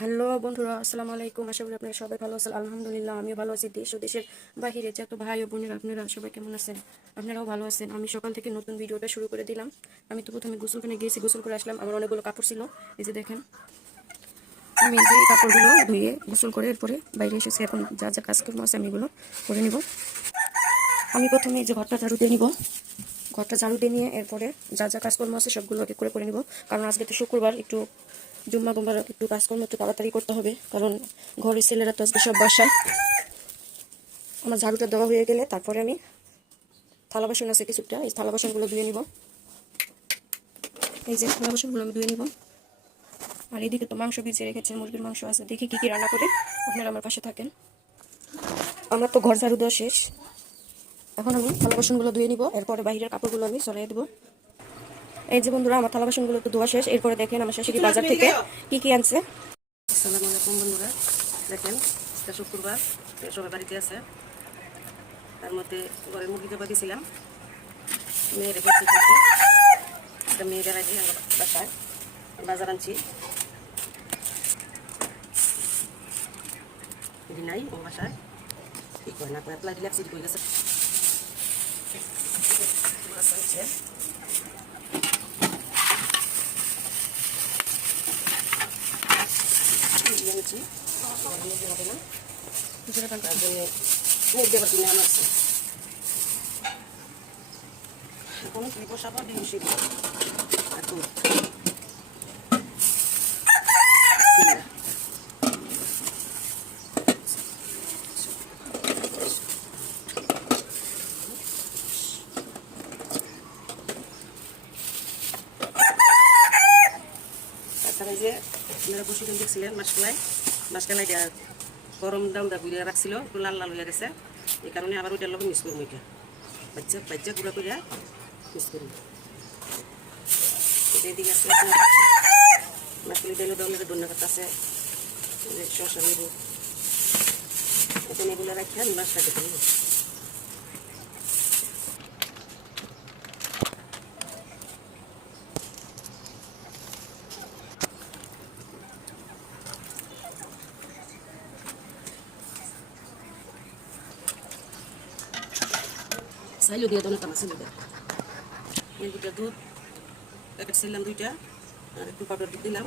Hello বন্ধুরা, আসসালামু আলাইকুম। আশা করি আপনারা সবাই ভালো আছেন। আলহামদুলিল্লাহ আমিও ভালো আছি। দেশ ও দেশের বাহিরে যত ভাই ও বোনেরা আপনারা সবাই কেমন আছেন? আপনারাও ভালো আছেন? আমি সকাল থেকে নতুন ভিডিওটা শুরু করে দিলাম। আমি তো প্রথমে গোসলখানে গিয়েছি, গোসল করে আসলাম। আমার অনেকগুলো কাপড় ছিল, এই যে দেখেন। আমি এই যে কাপড়গুলো ধুয়ে গোসল করে এরপরে বাইরে এসেছি। এখন যা যা কাজকর্ম আছে আমি এগুলো করে নিব। আমি প্রথমে এই যে ঘরটা ঝাড়ু দিয়ে নিব। ঘরটা ঝাড়ু দিয়ে নিয়ে এরপরে যা যা কাজকর্ম আছে সবগুলো এক এক করে নিব। কারণ আজকে তো শুক্রবার, একটু জুম্মা গুম্বার একটু কাজকর্ম একটু তাড়াতাড়ি করতে হবে, কারণ ঘরের ছেলেরা তো আজকে সব বাসায়। আমার ঝাড়ুটা দেওয়া হয়ে গেলে তারপরে আমি থালা বাসন আছে কিছুটা, এই থালা বাসনগুলো ধুয়ে নিব। এই যে থালা বাসনগুলো আমি ধুয়ে নিব। আর এদিকে তো মাংস ভিজিয়ে রেখেছে, মুরগির মাংস আছে। দেখি কি কি রান্না করে, আপনারা আমার পাশে থাকেন। আমার তো ঘর ঝাড়ু দেওয়া শেষ। এখন আমি থালা বাসনগুলো ধুয়ে নিব, এরপরে বাইরের কাপড়গুলো আমি সরিয়ে দেবো। এই যে বন্ধুরা, আমার থালা বাসনগুলো তো ধোয়া শেষ। এরপরে দেখেন আমার শাশুড়ি বাজার থেকে কি কি আনছে। আসসালামু আলাইকুম বন্ধুরা, দেখেন এটা শুক্রবার, সবাই বাড়িতে আছে। তার মধ্যে ঘরের মুরগি জবা দিয়েছিলাম, মেয়ের রেখেছি খেতে। এটা মেয়েদের আগে আমার বাসায় বাজার আনছি। এটি নাই ও বাসায়, ঠিক করে না করে এতলা রিল্যাক্স করে গেছে। এনেছি মুরগি হবে না, তার জন্য মুরগি আবার কিনে আনাচ্ছি। এখন কি বসাবো, ডিম সিদ্ধ আর দুধ। তারপরে যে আপনারা পরশু দিন দেখছিলেন মাসকালাই দেওয়ার গরম ডাউনটা গুঁড়িয়ে রাখছিল, একটু লাল লাল হয়ে গেছে। এই কারণে আবার ওইটার লগে মিক্স করবো। ওইটা বাচ্চা গুঁড়া করে মিক্স করবো। এদিকে আছে মাসকালি ডাইলে দেওয়ার ধন্যবাদ আছে, শসা নেবো, এখানে এগুলো রাখি আমি মাছটা কেটে নেবো। সাইলো দিয়ে দোনো টানা সাইলো দিয়ে এই দুটা দুধ প্যাকেট ছিলাম দুইটা, আর একটু পাউডার দুধ দিলাম,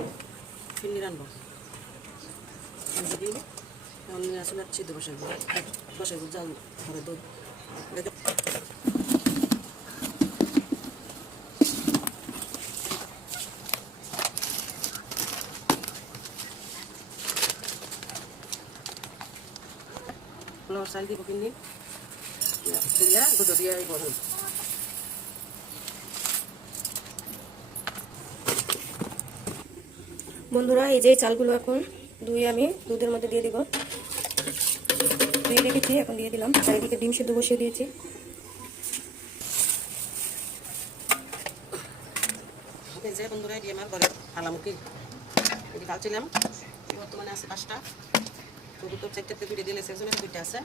ফিরনি রানবো। এখন আসলে সিদ্ধ বসাইবো জাল ঘরে দুধ। চাল দিব কিনি দিলে দুধ দিয়ে গরম। বন্ধুরা, এই যে চালগুলো এখন ধুয়ে আমি দুধের মধ্যে দিয়ে দিব। ধুয়ে রেখেছি, এখন দিয়ে দিলাম। চারিদিকে ডিম সিদ্ধ বসিয়ে দিয়েছি। এই যে বন্ধুরা, দিয়ে আমার ঘরে হালামুখি এটি ফালছিলাম। বর্তমানে আছে 5টা, তবু তো 4টাতে দুইটা দিলে সেজন্য 2টা আছে।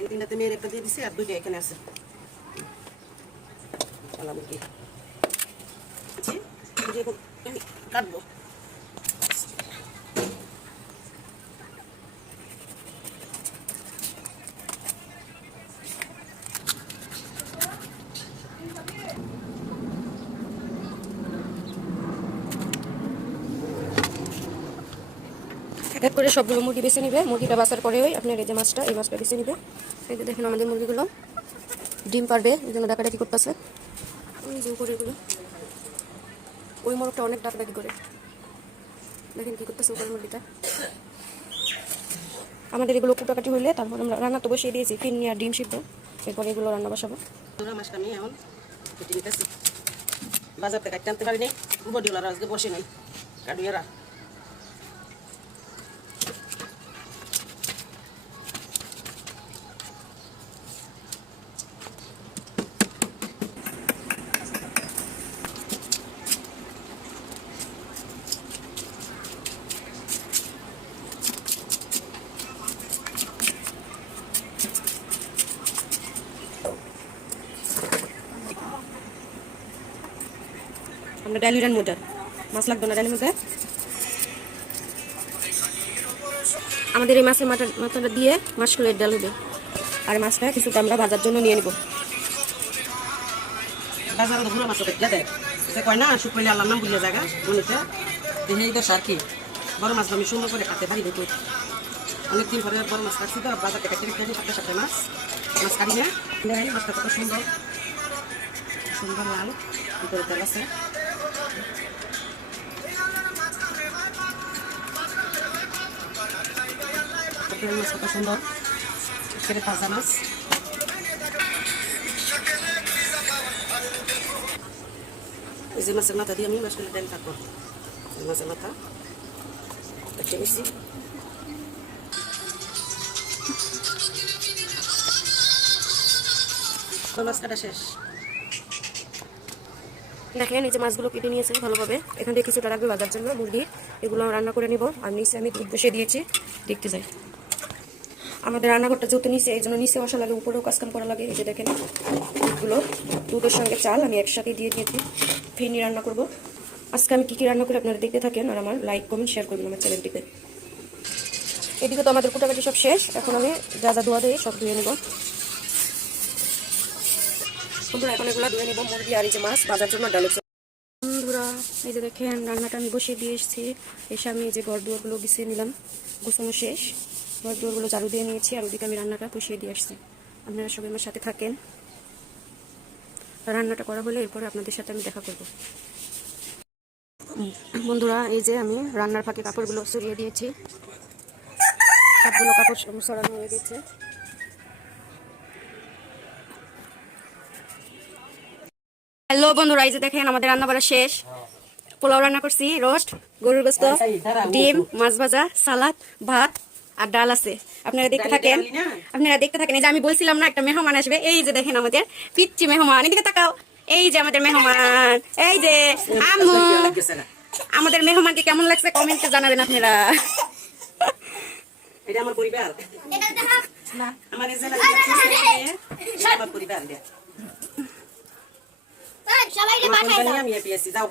এই 3টাতে মেয়ের একটা দিয়ে দিছি, আর 2টা এখানে আছে হালামুখি। কাটবো। এক করে সবগুলো মুরগি বেছে নিবে। মুরগিটা বাছার পরে আপনার এই যে মাছটা, এই মাছটা বেছে নিবে। এই যে দেখেন আমাদের মুরগিগুলো ডিম পারবে, এই জন্য ডাকাডাকি করতেছে। ওই যে উপরেগুলো, ওই মোরগটা অনেক ডাকাডাকি করে। দেখেন কি করতেছে উপরের মুরগিটা। আমাদের এগুলো কুটাকাটি হইলে তারপর আমরা রান্না তো বসিয়ে দিয়েছি, ফিরনি আর ডিম সিদ্ধ। এরপরে এগুলো রান্না বসাবো। মাছটা আমি এখন কেটে নিতেছি। বাজার থেকে কাটতে আনতে পারিনি, বডিওয়ালা আজকে বসে নেই কাটুয়ারা। আমরা ডাইলি রান্না মাছ লাগবে না ডালের মধ্যে। আমাদের এই মাছের মাথাটা দিয়ে মাছগুলোর ডাল হবে। আর মাছটা কিছুটা আমরা ভাজার জন্য নিয়ে নিব। বাজারে তো ভুনা মাছ দেখলে দেয় এটা কয় না শুকনো আল্লাহর নাম ভুলে জায়গা বলিতে এই দশ আর কি বড় মাছ আমি সুন্দর করে কাটতে পারি দেখো অনেকদিন পরে বড় মাছ কাটছি তো বাজার থেকে কেটে কেটে সাথে সাথে মাছ কাটি না দেখেন মাছটা কত সুন্দর সুন্দর লাল ভিতরে তেল আছে মাছ কত সুন্দর সেটা তাজা মাছ এই যে মাছের মাথা দিয়ে আমি মাছগুলো ডাল কাটবো মাছের মাথা কেটে নিচ্ছি মাছ কাটা শেষ দেখেন এই যে মাছগুলো কেটে নিয়েছে ভালোভাবে। এখান থেকে কিছুটা রাখবে ভাজার জন্য মুরগি, এগুলো রান্না করে নিব। আর নিচে আমি দুধ বসিয়ে দিয়েছি, দেখতে যাই। আমাদের রান্নাঘরটা যেহেতু নিচে, এই জন্য নিচে বসা লাগে, উপরেও কাজকাম করা লাগে। এই যে দেখেন দুধগুলো, দুধের সঙ্গে চাল আমি একসাথে দিয়ে দিয়েছি। ফেনি রান্না করব আজকে। আমি কী কী রান্না করে আপনারা দেখতে থাকেন, আর আমার লাইক কমেন্ট শেয়ার করবেন আমার চ্যানেলটিতে। এদিকে তো আমাদের কুটাকাটি সব শেষ। এখন আমি যা যা ধোয়া দিয়ে সব ধুয়ে নেব বন্ধুরা। এখন এগুলো ধুয়ে নেব, মুরগি আর এই যে মাছ ভাজার জন্য ডালে। বন্ধুরা এই যে দেখেন রান্নাটা আমি বসিয়ে দিয়ে এসেছি। এসে আমি এই যে ঘর দুয়ারগুলো গুছিয়ে নিলাম, গোছানো শেষ। ঘর দুয়ারগুলো ঝাড়ু দিয়ে নিয়েছি, আর ওদিকে আমি রান্নাটা বসিয়ে দিয়ে আসছি। আপনারা সবাই আমার সাথে থাকেন। রান্নাটা করা হলে এরপরে আপনাদের সাথে আমি দেখা করব। বন্ধুরা এই যে আমি রান্নার ফাঁকে কাপড়গুলো সরিয়ে দিয়েছি, সবগুলো কাপড় সরানো হয়ে গেছে। হ্যালো বন্ধুরা, এই যে দেখেন আমাদের রান্না বাড়া শেষ। পোলাও রান্না করছি, রোস্ট, গরুর গোস্ত, ডিম, মাছ ভাজা, সালাদ, ভাত আর ডাল আছে। আপনারা দেখতে থাকেন, আপনারা দেখতে থাকেন। এই যে আমি বলছিলাম না একটা মেহমান আসবে, এই যে দেখেন আমাদের পিচ্চি মেহমান। এদিকে তাকাও, এই যে আমাদের মেহমান, এই যে আম্মু। আমাদের মেহমানকে কেমন লাগছে কমেন্টে জানাবেন আপনারা। এটা আমার পরিবার না আমার এই জেলা আমার পরিবার দেয়া সবাই রে পাঠাই দাও আমি এপিএসসি যাও